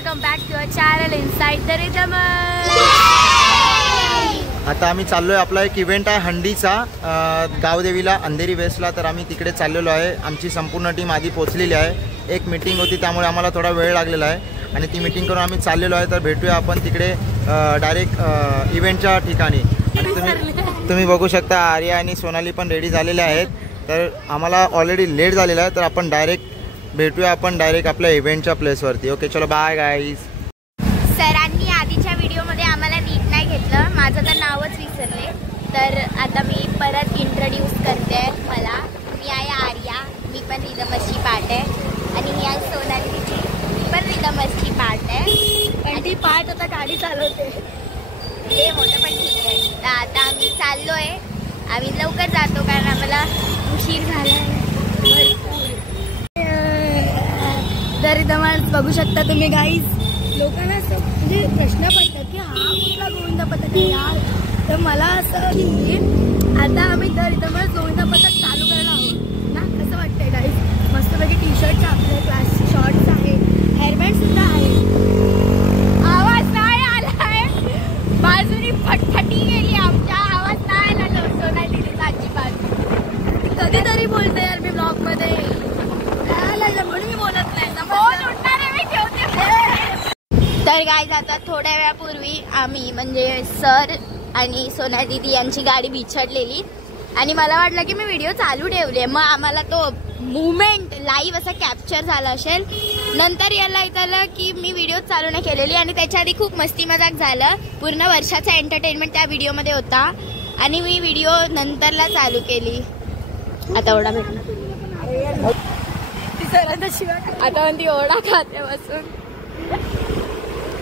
Welcome back to our channel inside the rhythm. आता आम्ही चाललोय, आपला एक इव्हेंट आहे हंडीचा गावदेवीला अंधेरी वेस्टला, तर आम्ही तिकडे चाललेलो आहे। आमची संपूर्ण टीम आधी पोहोचलेली आहे। एक मीटिंग होती त्यामुळे आम्हाला थोडा वेळ लागलेला आहे आणि ती मीटिंग करून आम्ही चाललेलो आहे। तर भेटूया आपण तिकडे डायरेक्ट इव्हेंटच्या ठिकाणी। आणि तुम्ही बघू शकता आर्या आणि सोनाली पण रेडी झालेले आहेत। तर आम्हाला ऑलरेडी लेट झालेला आहे, तर आपण डायरेक्ट भेटूया आपण डायरेक्ट आपल्या इव्हेंटच्या प्लेसवरती। ओके चलो बाय गाईज। सरांनी आधीच्या व्हिडिओमध्ये आम्हाला नीट नाही घेतलं, माझं तर नावच विसरले। तर आता मी परत इंट्रोड्यूस करते मला। मी आहे आर्या, मी पण रिदमची पार्ट आहे आणि मी आहे सोनाली, ती पण रिदमची पार्ट आहे। पण ती पार्ट आता गाडी चालवते, ते मोठं पण ठीक आहे। तर आता आम्ही चाललो आहे, आम्ही लवकर जातो कारण आम्हाला उशीर झाला आहे भरपूर। तर रिदम बघू शकता तुम्ही गाईज, लोकांना असं म्हणजे प्रश्न पडतात की हा कुठला गोविंदा पथक आहे यार। तर मला असं की आता आम्ही तर रिदमच गोविंदा पथक चालू करायला हवं ना, कसं वाटतंय गाईज। मस्तपैकी टी शर्ट्स आपले, क्लास शॉर्ट्स आहे, हेअरबँड सुद्धा आहे। आवाज नाही आला आहे, बाजूनी फटफटी गेली आमच्या, आवाज नाही आला सोनाली अजिबात। कधीतरी बोलते यार मी ब्लॉग मध्ये, म्हणून मी बोलत नाही। तर गाईज आता थोड्या वेळापूर्वी आम्ही म्हणजे सर आणि सोनाली दीदी यांची गाडी बिछडलेली आणि मला वाटलं की मी व्हिडिओ चालू ठेवले, मग आम्हाला तो मुवमेंट लाईव्ह असा कॅप्चर झाला असेल। नंतर याला इथलं की मी व्हिडिओ चालू नाही केलेली आणि त्याच्या आधी खूप मस्ती मजाक झालं, पूर्ण वर्षाचा एंटरटेनमेंट त्या व्हिडिओमध्ये होता आणि मी व्हिडिओ नंतरला चालू केली। आता ओढा भेटला सरांना शिवाय, आता म्हणती ओढा खाते बसून,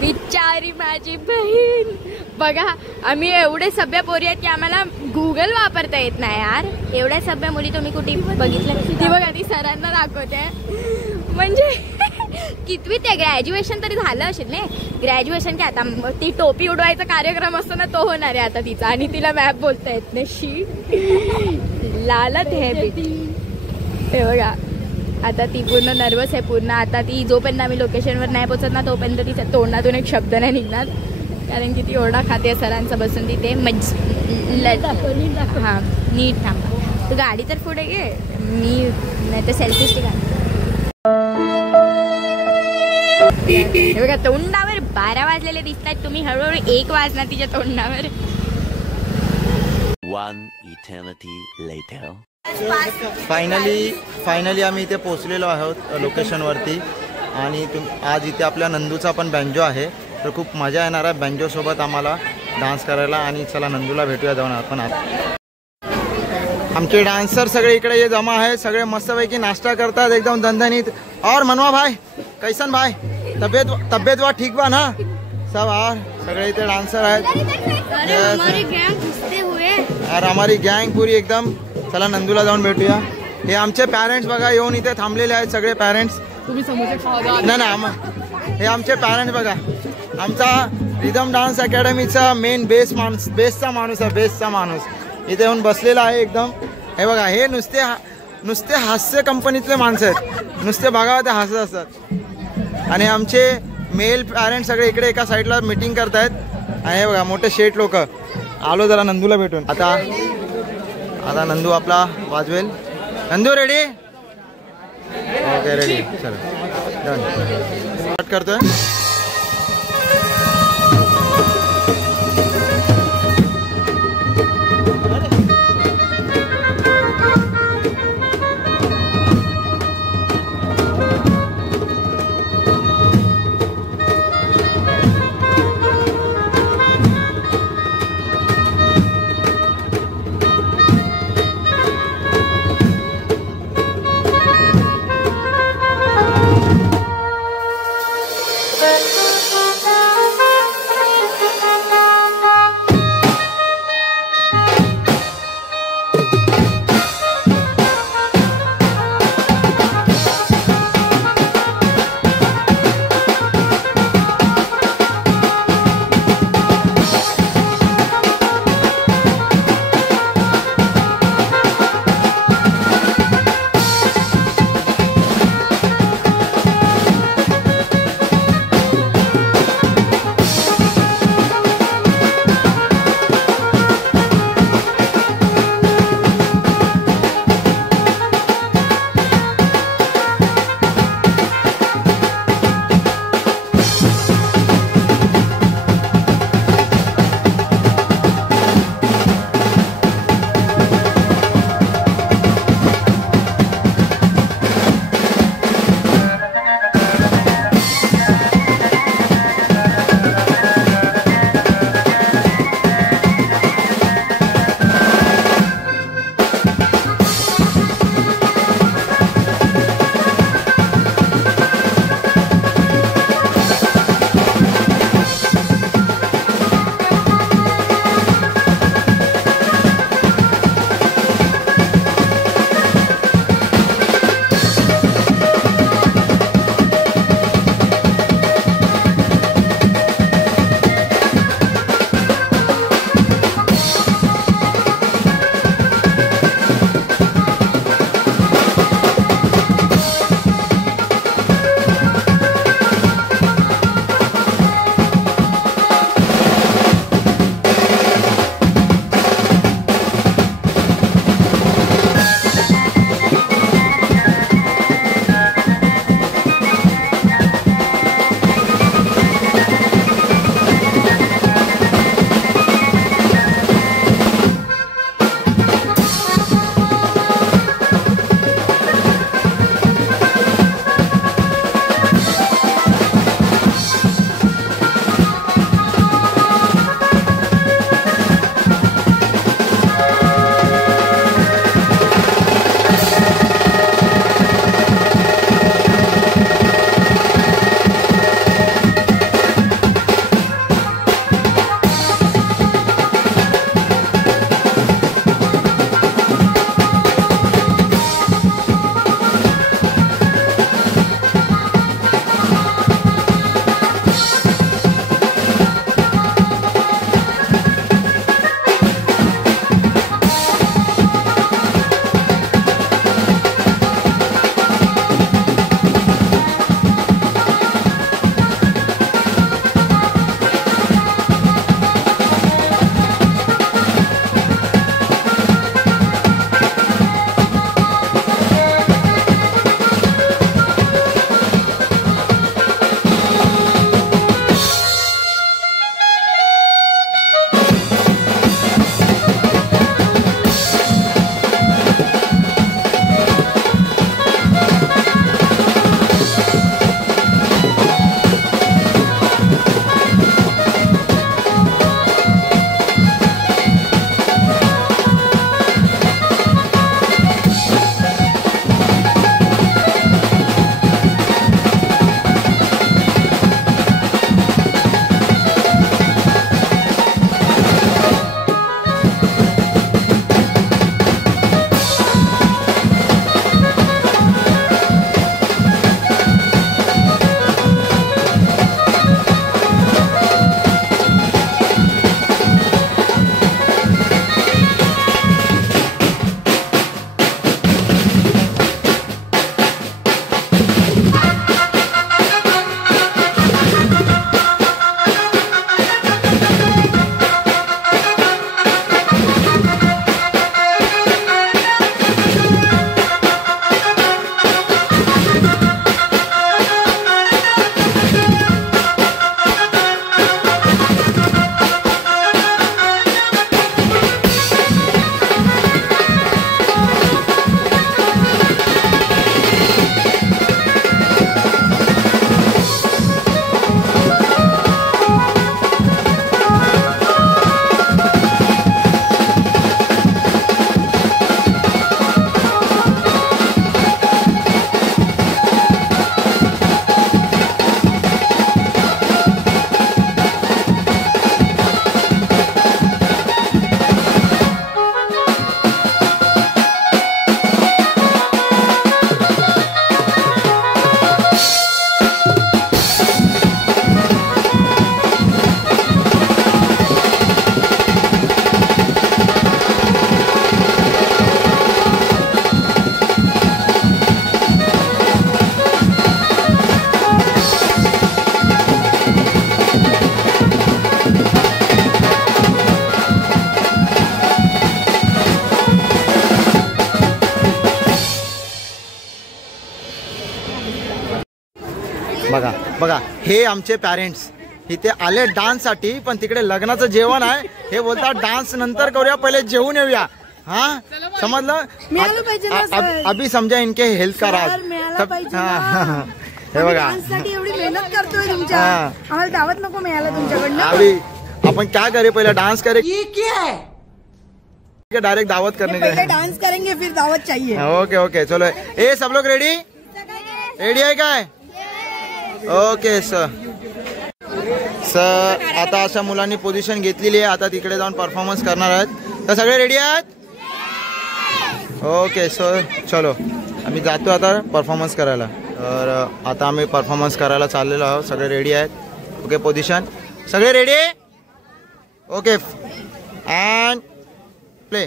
बिचारी माझी बहीण। बघा आम्ही एवढे सभ्य पोरी आहेत की आम्हाला गुगल वापरता येत नाही यार। एवढ्या सभ्य मुली तुम्ही कुठे बघितल्या? ती बघा ती सरांना दाखवते, म्हणजे कितवी ते ग्रॅज्युएशन तरी झालं असेल ना, ग्रॅज्युएशन की आता ती टोपी उडवायचा कार्यक्रम असतो ना तो होणार आहे आता तिचा, आणि तिला मॅप बोलता येत नाही। शी लालत है बेटी, हे बघा आता ती पूर्ण नर्वस आहे पूर्ण। आता ती जोपर्यंत आम्ही लोकेशनवर नाही पोहोचत ना तोपर्यंत तिच्या तोंडातून एक शब्द नाही निघणार, कारण की ती ओरडा खाते सरांचा बसून तिथे हां नीट थांबा। तू गाडी तर पुढे घे, मी नाही तर सेल्फी स्टिक आहे। हे बघा तोंडावर 12 वाजलेले दिसत आहेत तुम्ही, हळूहळू 1 वाजणार तिच्या तोंडावर। फायनली आम्ही इथे पोहोचलेलो आहोत लोकेशनवरती आणि आज इथे आपल्या नंदूचा पण बँजो आहे, तर खूप मजा येणार आहे बँजोसोबत आम्हाला डान्स करायला। आणि चला नंदूला भेटूया जाऊन आपण। आमचे डान्सर सगळे इकडे ये जमा आहे, सगळे मस्तपैकी नाश्ता करतात एकदम दणदणीत। और मनवा भाई कैसन भाई, तब्येत वा ठीक बा ना सब? और सगळे इथे डान्सर आहेत और हमारी गँग पूरी एकदम। चला नंदूला जाऊन भेटूया। हे आमचे पॅरेंट्स बघा येऊन इथे थांबलेले आहेत सगळे पॅरेंट्स। नाही ना, हे आमचे पॅरेंट्स बघा, आमचा रिदम डान्स अकॅडमीचा मेन बेसचा माणूस आहे, बेसचा माणूस इथे येऊन बसलेला आहे एकदम। हे बघा हे नुसते हास्य कंपनीतले माणसं आहेत, नुसते बघावं ते हसत असतात। आणि आमचे मेल पॅरेंट्स सगळे इकडे एका साईडला मीटिंग करतायत आणि हे बघा मोठे शेठ लोक। आलो जरा नंदूला भेटून। आता नंदू आपला वाजवेल। नंदू रेडी? ओके रेडी, चला डन स्टार्ट करतोय। बघा बघा, हे आमचे पॅरेंट्स इथे आले डान्स साठी, पण तिकडे लग्नाचं जेवण आहे. हे बोलतात डान्स नंतर करूया, पहिले जेवून येऊया. हाँ समझलं, अभी समजा इनके हेल्थ का राज. हे बघा एवढी मेहनत करतोय तुमच्या, आम्हाला दावत नको मिळालं तुमच्याकडनं. अभी अपन क्या करे, पहले डांस करे, ये क्या है, डायरेक्ट दावत करने पहले डांस करेंगे फिर दावत चाहिए. ओके ओके चलो. ए सब लोग रेडी रेडी आहे काय? Okay sir. सर आता अशा मुलांनी पोझिशन घेतलेली आहे, आता तिकडे जाऊन परफॉर्मन्स करणार आहेत. तर सगळे रेडी आहेत? ओके सर चलो, आम्ही जातो आता परफॉर्मन्स करायला. तर आता आम्ही परफॉर्मन्स करायला चाललेलो आहोत. सगळे रेडी आहेत. ओके पोझिशन सगळे रेडी? Okay and play.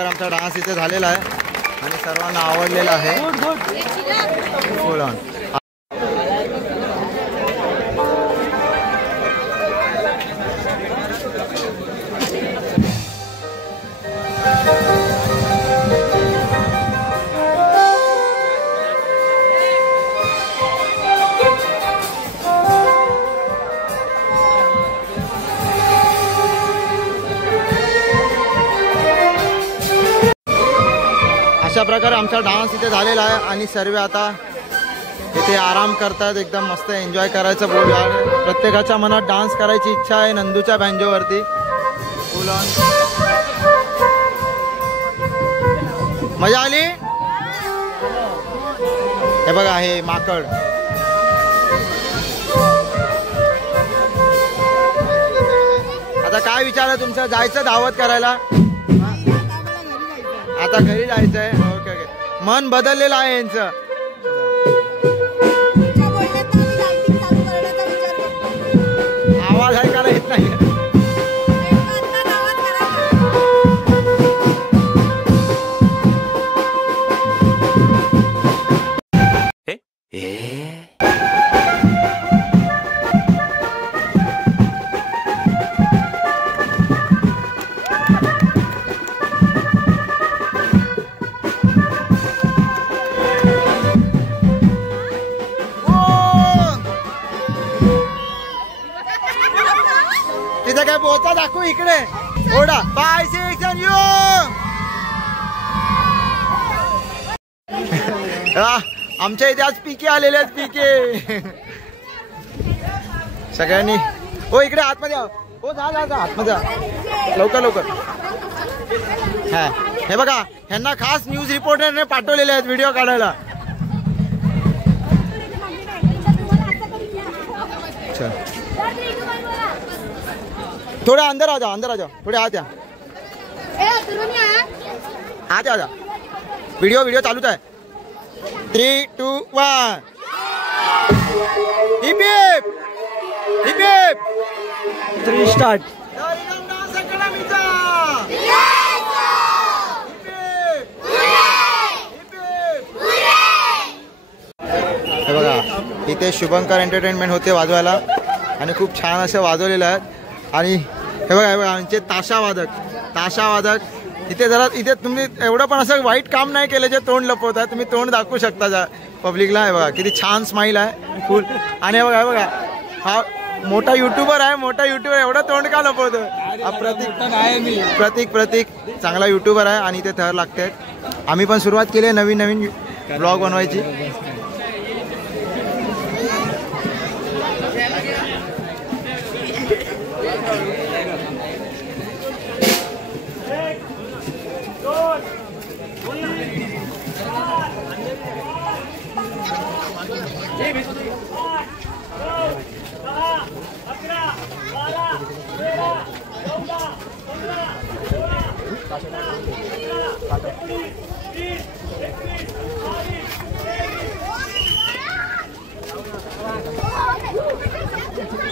आमचा डान्स इथे झालेला आहे आणि सर्वांना आवडलेला आहे. फुल ऑन. अशा प्रकारे आमचा डान्स इथे झालेला आहे आणि सर्व आता इथे आराम करतात, एकदम मस्त एन्जॉय करायचं बोल. प्रत्येकाच्या मनात डान्स करायची इच्छा आहे नंदूच्या बँजोवरती. फुल ऑन मजा आली. हे बघा हे माकड. आता काय विचार आहे तुमचं, जायचं दावत करायला? आता घरी जायचंय. ओके ओके, मन बदललेलं आहे यांचं. आवाज ऐकायला येत नाही. तिथे काय बोचा दाखवू इकडे. ओढा 5 6 and you. आमच्या इथे आज पिके आलेले आहेत, पिके सगळ्यांनी. हो इकडे आतमध्ये हो, जा जा जा आतमध्ये जा लवकर लवकर. हा हे बघा, ह्यांना खास न्यूज रिपोर्टरने पाठवलेले आहेत व्हिडिओ काढायला. थोड़ा अंदर आ जाओ, अंदर आ जाओ, थोड़े आ जा, आ जा. वीडियो चालूच आहे. 3 2 1 heap heap heap heap. 3 start. हे बघा इथे शुभंकर एंटरटेनमेंट होते वाजवायला आणि खूप छान असे वाजवलेले आहेत. आणि हे बघा आमचे ताशावादक इथे जरा इथे तुम्ही एवढं पण असं वाईट काम नाही केलं जे तोंड लपवतात. तुम्ही तोंड दाखवू शकता पब्लिकला. हे बघा किती छान स्माईल आहे फुल. आणि हे बघा हा मोठा युट्यूबर आहे, एवढं तोंड का लपवतो. प्रतीक चांगला युट्यूबर आहे आणि इथे थर लागते. आम्ही पण सुरुवात केली आहे नवीन ब्लॉग बनवायची.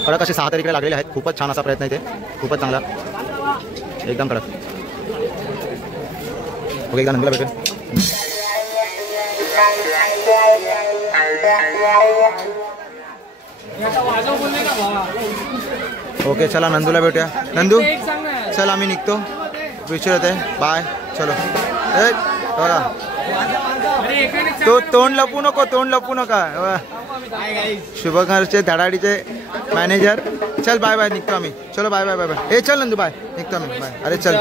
कडक असे 6 तरीकडे लागलेले आहेत. खूपच छान असा प्रयत्न इथे, खूपच चांगला, एकदम कडक. ओके एकदा नंदूला भेटेल. ओके चला नंदूला भेटूया. नंदू चल आम्ही निघतो, विचार होते. बाय. चलो बघा तो तोंड लपू नका. शुभंकरचे धडाडीचे मॅनेजर. चल बाय बाय, निघतो आम्ही. चलो बाय बाय बाय बाय. हे चल नंदू बाय, निघतो आम्ही. बाय. अरे चल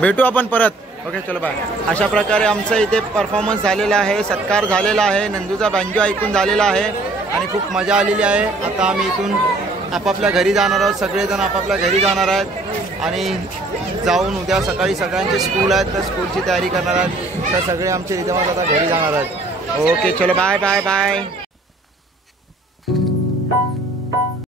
भेटू आपण परत. ओके चलो बाय. अशा प्रकारे आमचं इथे परफॉर्मन्स झालेला आहे, सत्कार झालेला आहे, नंदूचा बँजो ऐकून झालेला आहे आणि खूप मजा आलेली आहे. आता आम्ही इथून आपापल्या घरी जाणार आहोत. सगळेजण आपापल्या घरी जाणार आहेत आणि जाऊन उद्या सकाळी सगळ्यांचे स्कूल आहेत तर स्कूलची तयारी करणार आहेत. तर सगळे आमचे रिदमच आता घरी जाणार आहेत. ओके चलो बाय बाय बाय.